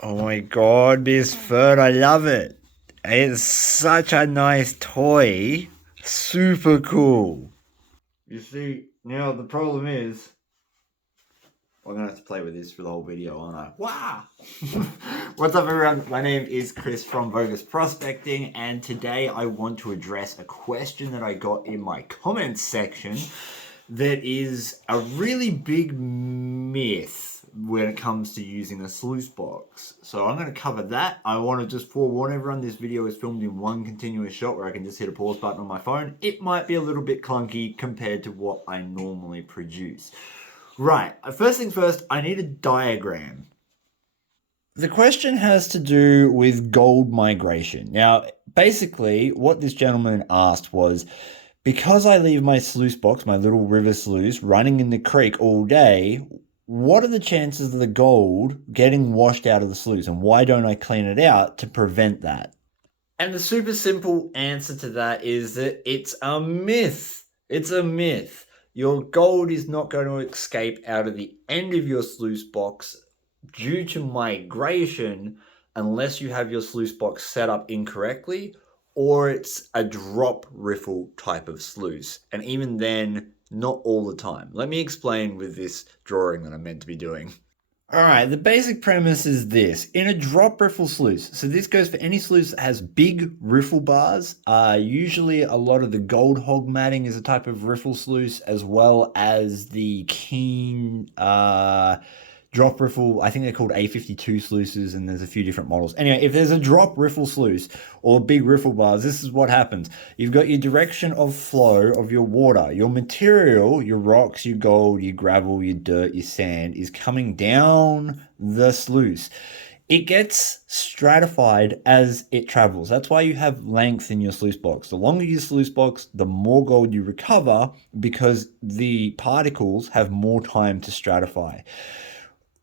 Oh my god, Miss Fern, I love it. It's such a nice toy. Super cool. You see, now the problem is, I'm gonna have to play with this for the whole video, aren't I? Wow! What's up, everyone? My name is Chris from Vo-Gus Prospecting, and today I want to address a question that I got in my comments section that is a really big myth when it comes to using a sluice box. So I'm going to cover that. I want to just forewarn everyone, this video is filmed in one continuous shot where I can just hit a pause button on my phone. It might be a little bit clunky compared to what I normally produce. Right, first things first, I need a diagram. The question has to do with gold migration. Now, basically, what this gentleman asked was, because I leave my sluice box, my little river sluice, running in the creek all day, what are the chances of the gold getting washed out of the sluice? And why don't I clean it out to prevent that? And the super simple answer to that is that it's a myth. It's a myth. Your gold is not going to escape out of the end of your sluice box due to migration unless you have your sluice box set up incorrectly or it's a drop riffle type of sluice. And even then, not all the time. Let me explain with this drawing that I'm meant to be doing. All right, the basic premise is this. In a drop riffle sluice, so this goes for any sluice that has big riffle bars. Usually a lot of the gold hog matting is a type of riffle sluice, as well as the keen drop riffle. I think they're called A52 sluices, and there's a few different models. Anyway, if there's a drop riffle sluice or big riffle bars, this is what happens. You've got your direction of flow of your water. Your material, your rocks, your gold, your gravel, your dirt, your sand is coming down the sluice. It gets stratified as it travels. That's why you have length in your sluice box. The longer your sluice box, the more gold you recover because the particles have more time to stratify.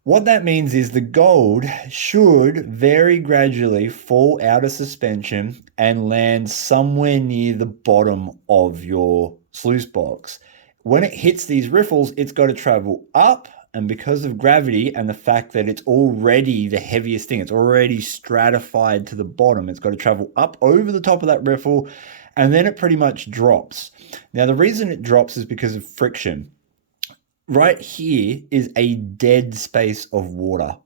What that means is the gold should very gradually fall out of suspension and land somewhere near the bottom of your sluice box. When it hits these riffles, it's got to travel up, and because of gravity and the fact that it's already the heaviest thing, it's already stratified to the bottom, it's got to travel up over the top of that riffle, and then it pretty much drops. Now, the reason it drops is because of friction. Right here is a dead space of water.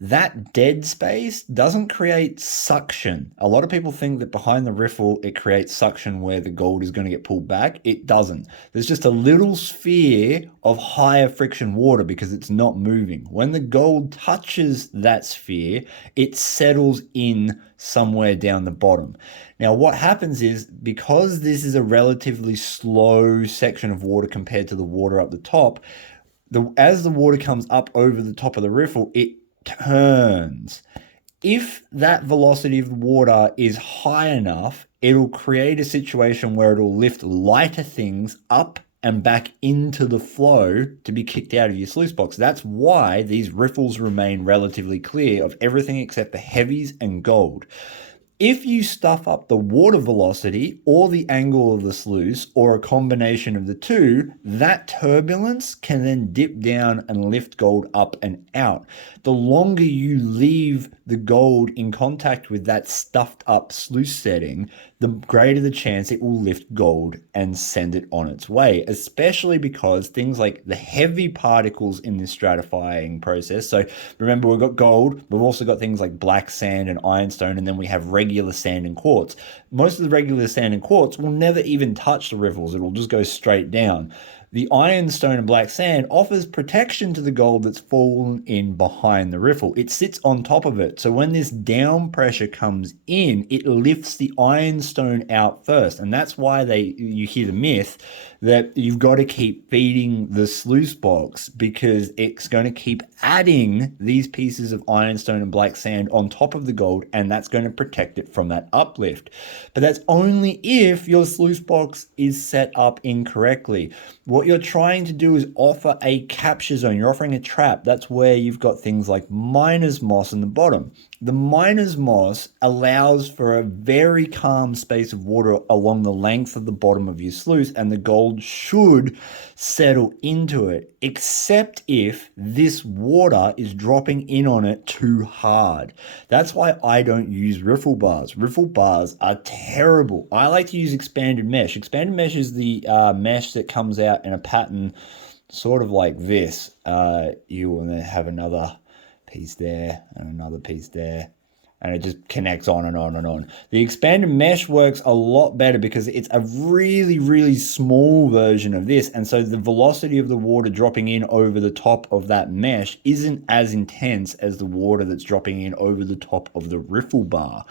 That dead space doesn't create suction. A lot of people think that behind the riffle, it creates suction where the gold is going to get pulled back. It doesn't. There's just a little sphere of higher friction water because it's not moving. When the gold touches that sphere, it settles in somewhere down the bottom. Now, what happens is because this is a relatively slow section of water compared to the water up the top, as the water comes up over the top of the riffle, it turns. If that velocity of the water is high enough, it'll create a situation where it'll lift lighter things up and back into the flow to be kicked out of your sluice box. That's why these riffles remain relatively clear of everything except the heavies and gold. If you stuff up the water velocity or the angle of the sluice or a combination of the two, that turbulence can then dip down and lift gold up and out. The longer you leave the gold in contact with that stuffed up sluice setting, the greater the chance it will lift gold and send it on its way, especially because things like the heavy particles in this stratifying process. So remember, we've got gold, we've also got things like black sand and ironstone, and then we have regular sand and quartz. Most of the regular sand and quartz will never even touch the riffles. It will just go straight down. The ironstone and black sand offers protection to the gold that's fallen in behind the riffle. It sits on top of it. So when this down pressure comes in, it lifts the ironstone out first. And that's why you hear the myth that you've got to keep feeding the sluice box because it's going to keep adding these pieces of ironstone and black sand on top of the gold, and that's going to protect it from that uplift. But that's only if your sluice box is set up incorrectly. What you're trying to do is offer a capture zone. You're offering a trap. That's where you've got things like miner's moss in the bottom. The miner's moss allows for a very calm space of water along the length of the bottom of your sluice, and the gold should settle into it, except if this water is dropping in on it too hard. That's why I don't use riffle bars. Riffle bars are terrible. I like to use expanded mesh. Expanded mesh is the mesh that comes out in a pattern sort of like this. You will then have another piece there and another piece there, and it just connects on and on and on. The expanded mesh works a lot better because it's a really, really small version of this, and so the velocity of the water dropping in over the top of that mesh isn't as intense as the water that's dropping in over the top of the riffle bar.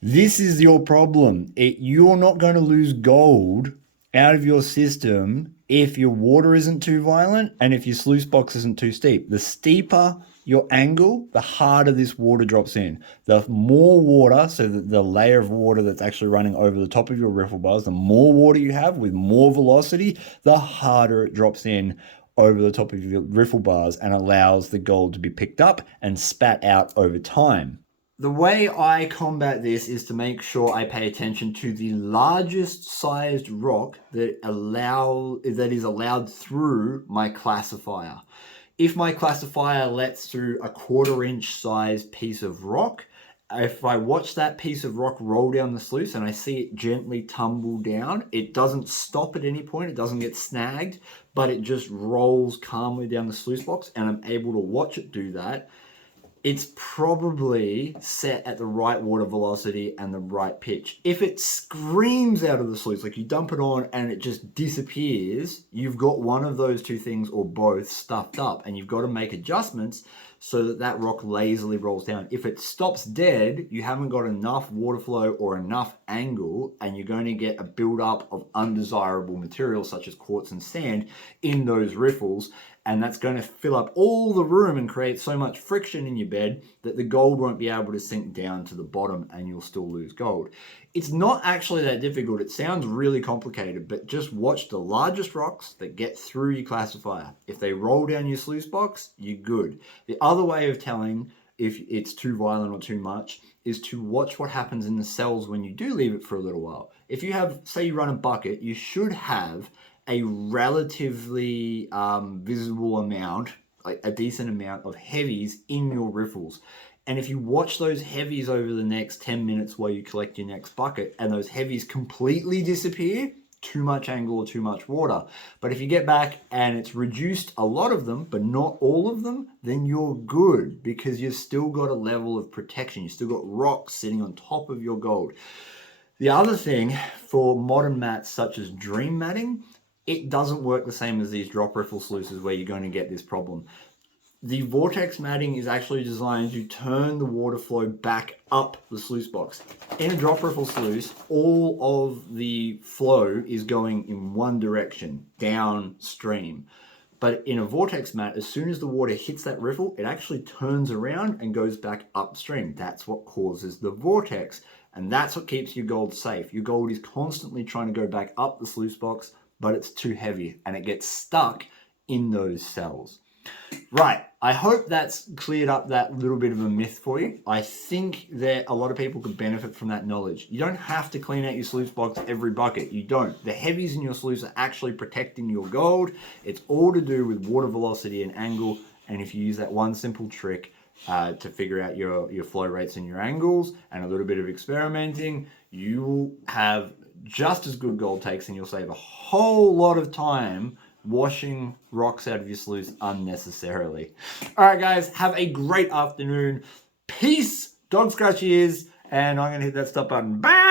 This is your problem. You're not going to lose gold out of your system if your water isn't too violent and if your sluice box isn't too steep. The steeper your angle, the harder this water drops in. The more water, so that the layer of water that's actually running over the top of your riffle bars, the more water you have with more velocity, the harder it drops in over the top of your riffle bars and allows the gold to be picked up and spat out over time. The way I combat this is to make sure I pay attention to the largest sized rock that is allowed through my classifier. If my classifier lets through a 1/4 inch size piece of rock, if I watch that piece of rock roll down the sluice and I see it gently tumble down, it doesn't stop at any point, it doesn't get snagged, but it just rolls calmly down the sluice box and I'm able to watch it do that, it's probably set at the right water velocity and the right pitch. If it screams out of the sluice, like you dump it on and it just disappears, you've got one of those two things or both stuffed up, and you've got to make adjustments so that that rock lazily rolls down. If it stops dead, you haven't got enough water flow or enough angle, and you're going to get a buildup of undesirable materials such as quartz and sand in those riffles, and that's going to fill up all the room and create so much friction in your bed that the gold won't be able to sink down to the bottom and you'll still lose gold. It's not actually that difficult. It sounds really complicated, but just watch the largest rocks that get through your classifier. If they roll down your sluice box, you're good. The other way of telling if it's too violent or too much is to watch what happens in the cells when you do leave it for a little while. If you have, say you run a bucket, you should have a relatively visible amount, like a decent amount of heavies in your riffles. And if you watch those heavies over the next 10 minutes while you collect your next bucket and those heavies completely disappear, too much angle or too much water. But if you get back and it's reduced a lot of them, but not all of them, then you're good because you've still got a level of protection. You've still got rocks sitting on top of your gold. The other thing for modern mats such as dream matting, it doesn't work the same as these drop riffle sluices where you're going to get this problem. The vortex matting is actually designed to turn the water flow back up the sluice box. In a drop riffle sluice, all of the flow is going in one direction, downstream. But in a vortex mat, as soon as the water hits that riffle, it actually turns around and goes back upstream. That's what causes the vortex. And that's what keeps your gold safe. Your gold is constantly trying to go back up the sluice box, but it's too heavy and it gets stuck in those cells. Right, I hope that's cleared up that little bit of a myth for you. I think that a lot of people could benefit from that knowledge. You don't have to clean out your sluice box every bucket. You don't. The heavies in your sluice are actually protecting your gold. It's all to do with water velocity and angle. And if you use that one simple trick to figure out your flow rates and your angles and a little bit of experimenting, you will have just as good gold takes and you'll save a whole lot of time washing rocks out of your sluice unnecessarily. All right, guys, have a great afternoon. Peace, dog scratch ears, and I'm going to hit that stop button. Bye!